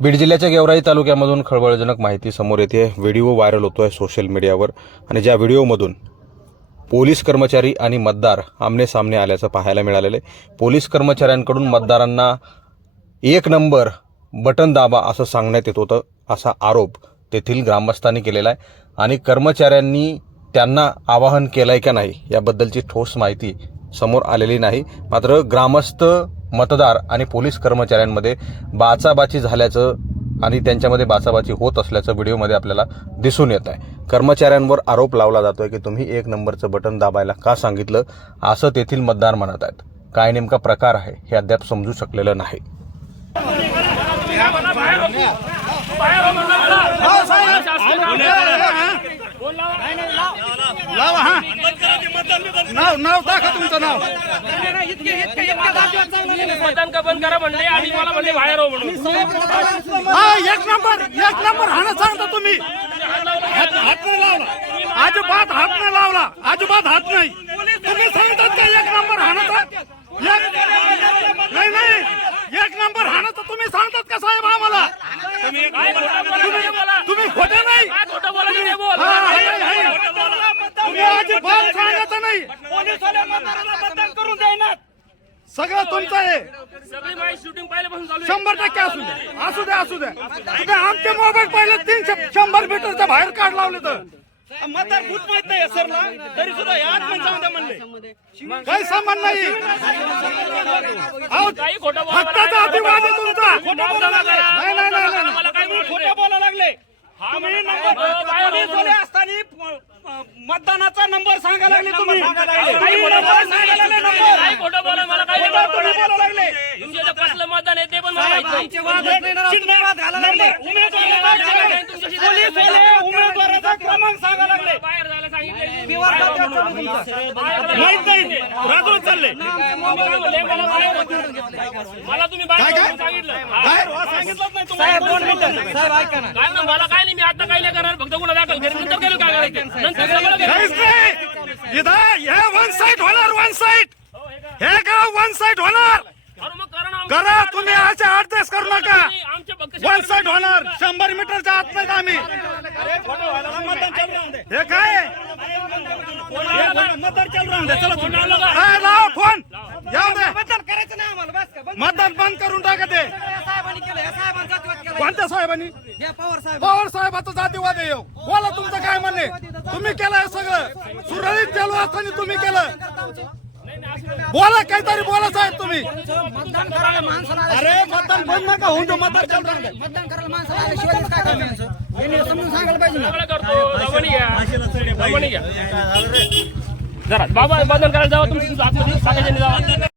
बीड जिल्ह्याच्या गेवराई तालुक्यामधून खळबळजनक माहिती समोर येते. व्हिडिओ व्हायरल आहे सोशल मीडियावर आणि ज्या व्हिडिओमधून पोलीस कर्मचारी आणि मतदार आमने सामने आल्याचं पाहायला मिळालेलं आहे. पोलीस कर्मचाऱ्यांकडून मतदारांना एक नंबर बटन दाबा असं सांगण्यात येत होतं असा आरोप तेथील ग्रामस्थांनी केलेला आहे. आणि कर्मचाऱ्यांनी त्यांना आवाहन केलं आहे का नाही याबद्दलची ठोस माहिती समोर आलेली नाही. मात्र ग्रामस्थ मतदार आणि पोलीस कर्मचाऱ्यांमध्ये बाचाबाची झाल्याचं आणि त्यांच्यामध्ये बाचाबाची होत असल्याचं व्हिडिओमध्ये आपल्याला दिसून येत आहे. कर्मचाऱ्यांवर आरोप लावला जातो आहे की तुम्ही एक नंबरचं बटन दाबायला का सांगितलं? असं तेथील मतदार म्हणत आहेत. काय नेमका प्रकार आहे हे अद्याप समजू शकलेलं नाही. लावा हा नाव नाव टाका तुमचं नाव. मतदान का बंद करा म्हणले आणि मला म्हणले बाहेर हो म्हणून. हा एक नंबर एक नंबर हाणं सांगता तुम्ही. हात हात नाही लावला. अजिबात हात नाही लावला. अजिबात हात नाही. तुम्ही सांगतात का एक नंबर हाणाचा? एक नाही नाही एक नंबर हाणाचा तुम्ही सांगतात का साहेब आम्हाला काय खोटं बोलायचं बोला. तुम्ही खोटे नाही काय खोटं बोलायचं ते बोल. हा, आहे, आहे. तुम्ही अजिबात नाही. सगळं तुमचं आहे. सगळी चालू आहे. शंभर टक्के असू द्या असू द्या असू द्या तुम्ही आमचे मोबाईल पहिले तीनशे शंभर मीटरच्या बाहेर काढ लावले तर. मतदार भूत माहीत नाही सरला. तरी सुद्धा या आठ म्हणले. काही सामान नाही. अभिवाद तुमचा. नाही नाही नाही नाही. मला काय तुम्ही बोलू लागले हा, तुम्ही मला नंबर काय बाहेर तुम्ही हो सोले म्हणून. असताना प- प- मतदानाचा नंबर सांगायला लागले तुम्ही काही काही खोटं बोला. सांगायला लागले नंबर काही खोटं बोला मला खोटं तुम्ही. बोलायला लागले तुमच्या इथं कसलं मतदान आहे ते पण मला माहीत नाही. चिन्ह- नंबर, उमेदवाराचा क्रमांक, पोलीस वाले उमेदवाराचा क्रमांक सांगायला लागले बाहेर जायला सांगितलं माहीत नाही राजून चालले मला तुम्ही बाहेर जायला सांगितलं हा. सांगितलंच नाही तुम्हाला काय ना मला काय नाही मी आता काय नाही करणार फक्त गुन्हा दाखल करेन काहीच नाही इथं हे वन साईड होणार वन साईड हे गाव वन साईड होणार. करा ना करा तुम्ही असे ऍडजस्ट करू नका. वन साईड होणार. शंभर मीटरच्या आत नाही आम्ही? हे काय? मतदान फोन का? मतदान बंद करून टाका ते या साहेबांनी केलं या साहेबांचा जातीवाद केला कोणत्या साहेबांनी? या पवार साहेब. पवार साहेबाचा जातीवाद आहे ह्यो. बोला तुमचं काय म्हणणे तुम्ही केलं हे सगळं. सुरळीत चालू असताना तुम्ही केलं. बोला काहीतरी बोला साहेब तुम्ही. मतदान करायला माणसाला अरे मतदान बंद नका होऊन देऊ, मतदान चालू. मतदान करायला माणसाला आल्याशिवाय काय करायचं यांनी समजून सांगायला पाहिजे जरा बाबा बंधन करायला जावा तुम्ही. आतमध्ये सांगायचं जावा.